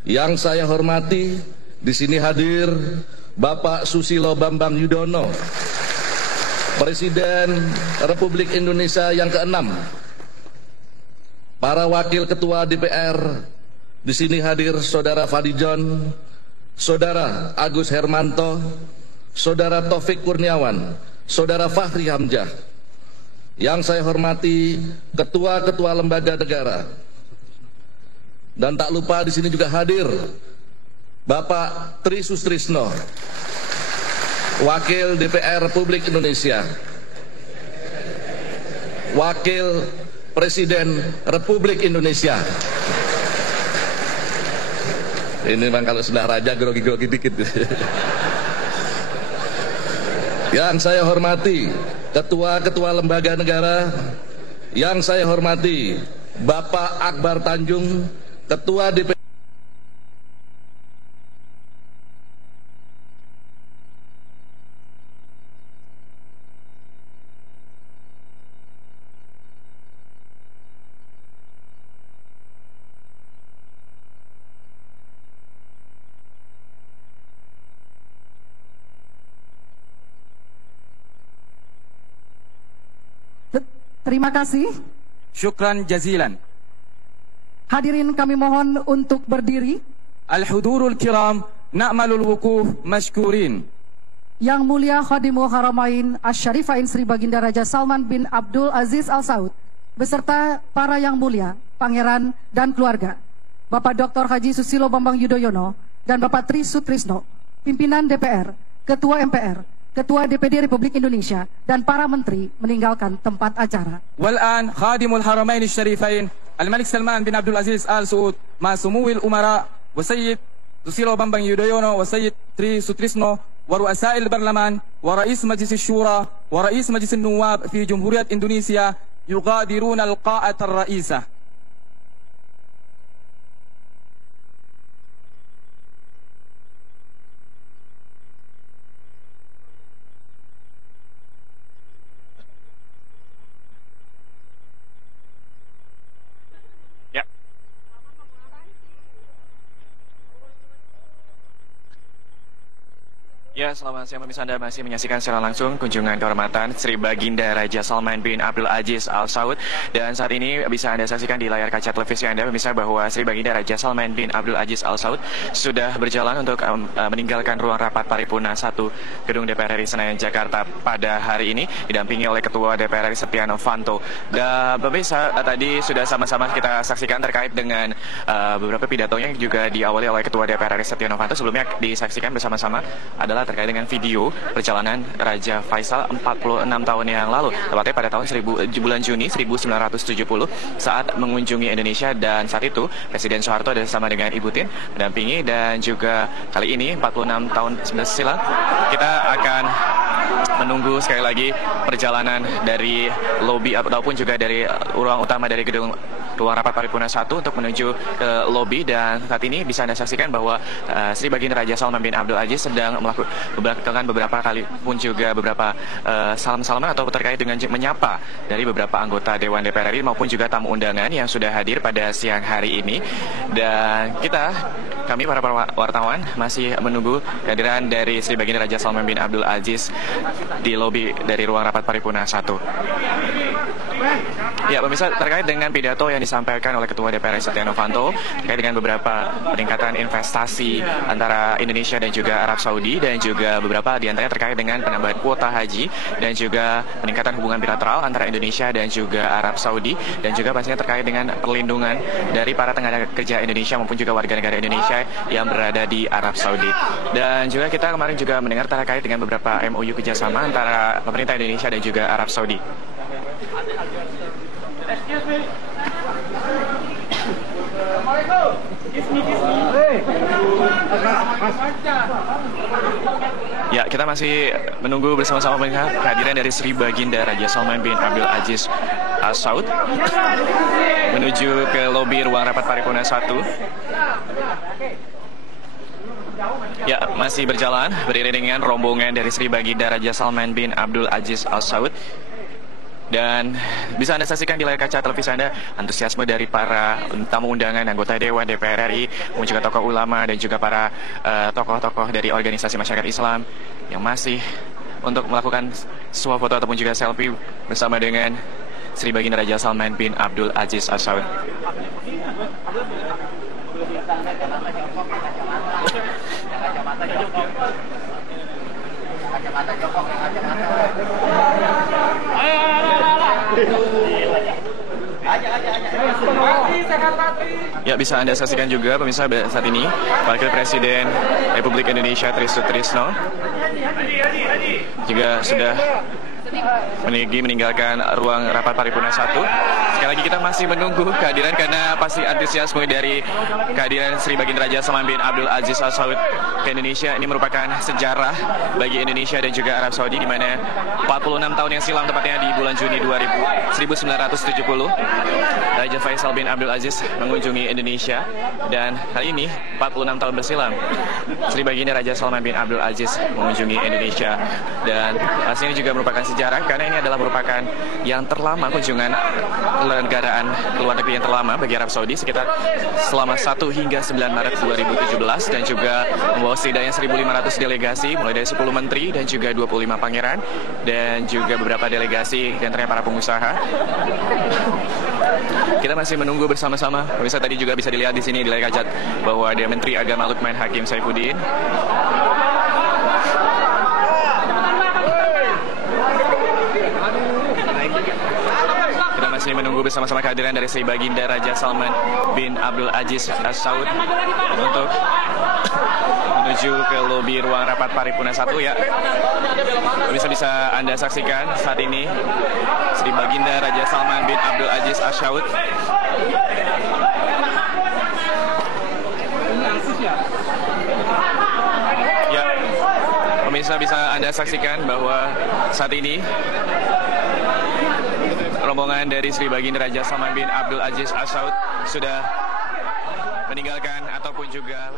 Yang saya hormati, di sini hadir Bapak Susilo Bambang Yudhoyono, Presiden Republik Indonesia yang ke-6. Para wakil ketua DPR, di sini hadir Saudara Fadlijon, Saudara Agus Hermanto, Saudara Taufik Kurniawan, Saudara Fahri Hamzah. Yang saya hormati ketua-ketua lembaga negara. Dan tak lupa di sini juga hadir Bapak Tri Sutrisno, Wakil DPR Republik Indonesia, Wakil Presiden Republik Indonesia. Ini memang kalau sudah raja grogi-grogi dikit. Yang saya hormati ketua-ketua lembaga negara, yang saya hormati Bapak Akbar Tanjung, Ketua DPR. Terima kasih. Syukran jazilan. Hadirin kami mohon untuk berdiri. Al-hudurul kiram, na'malul wukuf mashkurin. Yang mulia Khadimul Haramain Asy-Syarifain Sri Baginda Raja Salman bin Abdul Aziz Al Saud beserta para yang mulia, pangeran dan keluarga, Bapak Dr. Haji Susilo Bambang Yudhoyono dan Bapak Tri Sutrisno, pimpinan DPR, Ketua MPR, Ketua DPD Republik Indonesia, dan para menteri meninggalkan tempat acara. Wal'an Khadimul Haramain Asy-Syarifain Al-Malik Salman bin Abdul Aziz Al Saud ma sumuwil umara wa Sayyid Susilo Bambang Yudhoyono wa Sayyid Tri Sutrisno wa ru'asa'il barlaman wa Rais Majlis Syura wa Rais Majlis Nuwab fi Jumhuriyat Indonesia yugadiruna al-qa'at ar-ra'isah. Ya, selamat siang pemirsa, Anda masih menyaksikan secara langsung kunjungan kehormatan Sri Baginda Raja Salman bin Abdul Aziz Al Saud. Dan saat ini bisa Anda saksikan di layar kaca televisi Anda pemirsa bahwa Sri Baginda Raja Salman bin Abdul Aziz Al Saud sudah berjalan untuk meninggalkan ruang rapat paripurna 1 Gedung DPR RI Senayan Jakarta pada hari ini didampingi oleh Ketua DPR RI Setia Novanto. Dan pemirsa, tadi sudah sama-sama kita saksikan terkait dengan beberapa pidatonya yang juga diawali oleh Ketua DPR RI Setia Novanto. Sebelumnya disaksikan bersama-sama adalah terkait dengan video perjalanan Raja Faisal 46 tahun yang lalu, tepatnya pada tahun bulan Juni 1970 saat mengunjungi Indonesia. Dan saat itu Presiden Soeharto bersama dengan Ibu Tien mendampingi, dan juga kali ini 46 tahun silam kita akan menunggu sekali lagi perjalanan dari lobi ataupun juga dari ruang utama dari gedung ruang rapat paripurna 1 untuk menuju ke lobi. Dan saat ini bisa Anda saksikan bahwa Sri Baginda Raja Salman bin Abdul Aziz sedang melakukan beberapa kali pun juga beberapa salam-salaman atau terkait dengan menyapa dari beberapa anggota Dewan DPR RI maupun juga tamu undangan yang sudah hadir pada siang hari ini. Dan kami para wartawan masih menunggu kehadiran dari Sri Baginda Raja Salman bin Abdul Aziz di lobi dari ruang rapat paripurna 1. Ya pemirsa, terkait dengan pidato yang disampaikan oleh Ketua DPR RI Setia Novanto terkait dengan beberapa peningkatan investasi antara Indonesia dan juga Arab Saudi, dan juga beberapa diantaranya terkait dengan penambahan kuota haji dan juga peningkatan hubungan bilateral antara Indonesia dan juga Arab Saudi, dan juga pastinya terkait dengan perlindungan dari para tenaga kerja Indonesia maupun juga warga negara Indonesia yang berada di Arab Saudi. Dan juga kita kemarin juga mendengar terkait dengan beberapa MOU kerjasama antara pemerintah Indonesia dan juga Arab Saudi. Excuse me. Ya, kita masih menunggu bersama-sama melihat kehadiran dari Sri Baginda Raja Salman bin Abdul Aziz Al Saud menuju ke lobi ruang rapat paripurna 1. Ya, masih berjalan beriringan rombongan dari Sri Baginda Raja Salman bin Abdul Aziz Al Saud. Dan bisa Anda saksikan di layar kaca televisi Anda antusiasme dari para tamu undangan, anggota Dewan, DPR RI, kemudian juga tokoh ulama dan juga para tokoh-tokoh dari organisasi masyarakat Islam yang masih untuk melakukan suah foto ataupun juga selfie bersama dengan Sri Baginda Raja Salman bin Abdul Aziz Al Saud. Ya, bisa Anda saksikan juga pemirsa saat ini Wakil Presiden Republik Indonesia Tri Sutrisno juga sudah meninggalkan ruang rapat paripurna 1. Sekali lagi kita masih menunggu kehadiran karena pasti antusiasme dari kehadiran Sri Baginda Raja Salman bin Abdul Aziz Al Saud ke Indonesia ini merupakan sejarah bagi Indonesia dan juga Arab Saudi, di mana 46 tahun yang silam, tepatnya di bulan Juni 1970, Raja Faisal bin Abdul Aziz mengunjungi Indonesia, dan kali ini 46 tahun bersilam Sri Baginda Raja Salman bin Abdul Aziz mengunjungi Indonesia. Dan pastinya juga merupakan sejarah karena ini adalah merupakan yang terlama kunjungan negaraan ke luar negeri yang terlama bagi Arab Saudi, sekitar selama 1 hingga 9 Maret 2017, dan juga membawa setidaknya 1.500 delegasi mulai dari 10 menteri dan juga 25 pangeran dan juga beberapa delegasi dan ternyata para pengusaha. Kita masih menunggu bersama-sama. Pemirsa, tadi juga bisa dilihat di sini di layar kaca bahwa ada Menteri Agama Lukman Hakim Saifuddin. Masih menunggu bersama-sama kehadiran dari Sri Baginda Raja Salman bin Abdul Aziz Al Saud untuk menuju ke lobi ruang rapat paripurna 1 ya. Bisa Anda saksikan saat ini Sri Baginda Raja Salman bin Abdul Aziz Al Saud ya. Pemirsa, bisa Anda saksikan bahwa saat ini rombongan dari Sri Baginda Raja Salman bin Abdul Aziz Al Saud sudah meninggalkan ataupun juga.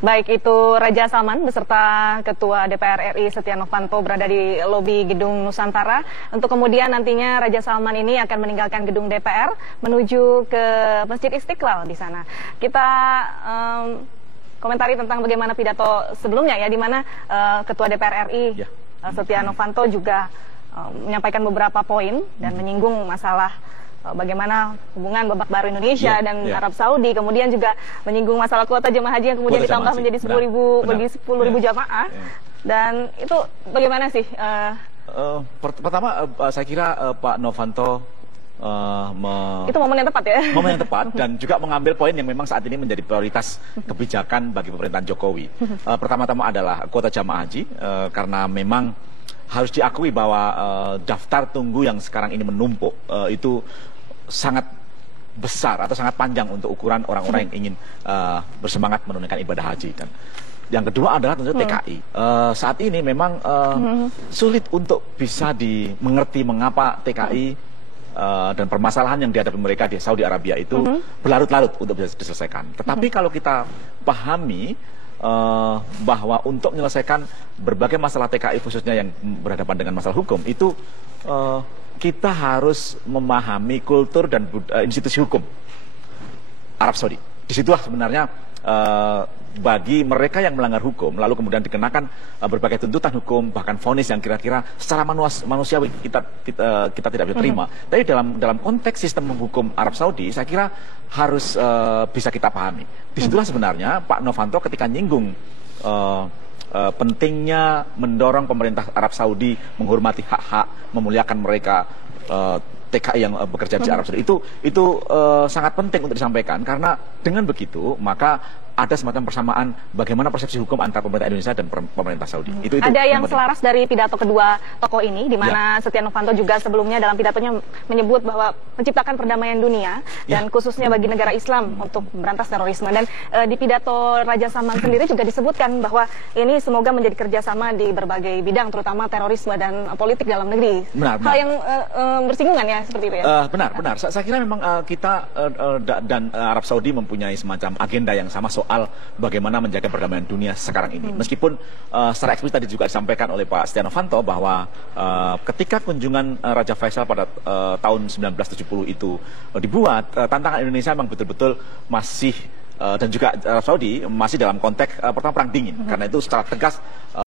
Baik, itu Raja Salman beserta Ketua DPR RI Setia Novanto berada di lobi Gedung Nusantara. Untuk kemudian nantinya Raja Salman ini akan meninggalkan gedung DPR menuju ke Masjid Istiqlal di sana. Kita komentari tentang bagaimana pidato sebelumnya ya, di mana Ketua DPR RI Setia Novanto juga menyampaikan beberapa poin dan menyinggung masalah bagaimana hubungan babak baru Indonesia dan Arab Saudi, kemudian juga menyinggung masalah kuota jemaah haji yang kemudian ditambah menjadi 10.000 bagi 10.000 jamaah. Dan itu bagaimana sih? Pertama saya kira Pak Novanto itu momen yang tepat ya? Momen yang tepat dan juga mengambil poin yang memang saat ini menjadi prioritas kebijakan bagi pemerintahan Jokowi. Pertama-tama adalah kuota jamaah haji, karena memang harus diakui bahwa daftar tunggu yang sekarang ini menumpuk itu sangat besar atau sangat panjang untuk ukuran orang-orang yang ingin bersemangat menunaikan ibadah haji. Dan yang kedua adalah tentu TKI. Saat ini memang sulit untuk bisa dimengerti mengapa TKI dan permasalahan yang dihadapi mereka di Saudi Arabia itu berlarut-larut untuk bisa diselesaikan. Tetapi kalau kita pahami bahwa untuk menyelesaikan berbagai masalah TKI khususnya yang berhadapan dengan masalah hukum itu kita harus memahami kultur dan institusi hukum Arab Saudi. Disitulah sebenarnya bagi mereka yang melanggar hukum lalu kemudian dikenakan berbagai tuntutan hukum, bahkan vonis yang kira-kira secara manusiawi kita tidak bisa terima. Tapi dalam konteks sistem hukum Arab Saudi saya kira harus bisa kita pahami. Disitulah sebenarnya Pak Novanto ketika nyinggung pentingnya mendorong pemerintah Arab Saudi menghormati hak-hak, memuliakan mereka, TKI yang bekerja di Arab Saudi itu sangat penting untuk disampaikan, karena dengan begitu maka ada semacam persamaan bagaimana persepsi hukum antara pemerintah Indonesia dan pemerintah Saudi. Itu ada yang selaras dari pidato kedua tokoh ini, di mana Setia Novanto juga sebelumnya dalam pidatonya menyebut bahwa menciptakan perdamaian dunia dan khususnya bagi negara Islam untuk memberantas terorisme. Dan di pidato Raja Salman sendiri juga disebutkan bahwa ini semoga menjadi kerjasama di berbagai bidang, terutama terorisme dan politik dalam negeri. Benar. Hal yang bersinggungan ya seperti itu ya. Benar. Saya kira memang kita dan Arab Saudi mempunyai semacam agenda yang sama soal soal bagaimana menjaga perdamaian dunia sekarang ini. Meskipun secara eksplisit tadi juga disampaikan oleh Pak Setia Novanto bahwa ketika kunjungan Raja Faisal pada tahun 1970 itu dibuat, tantangan Indonesia memang betul-betul masih dan juga Arab Saudi masih dalam konteks pertama perang dingin. Karena itu secara tegas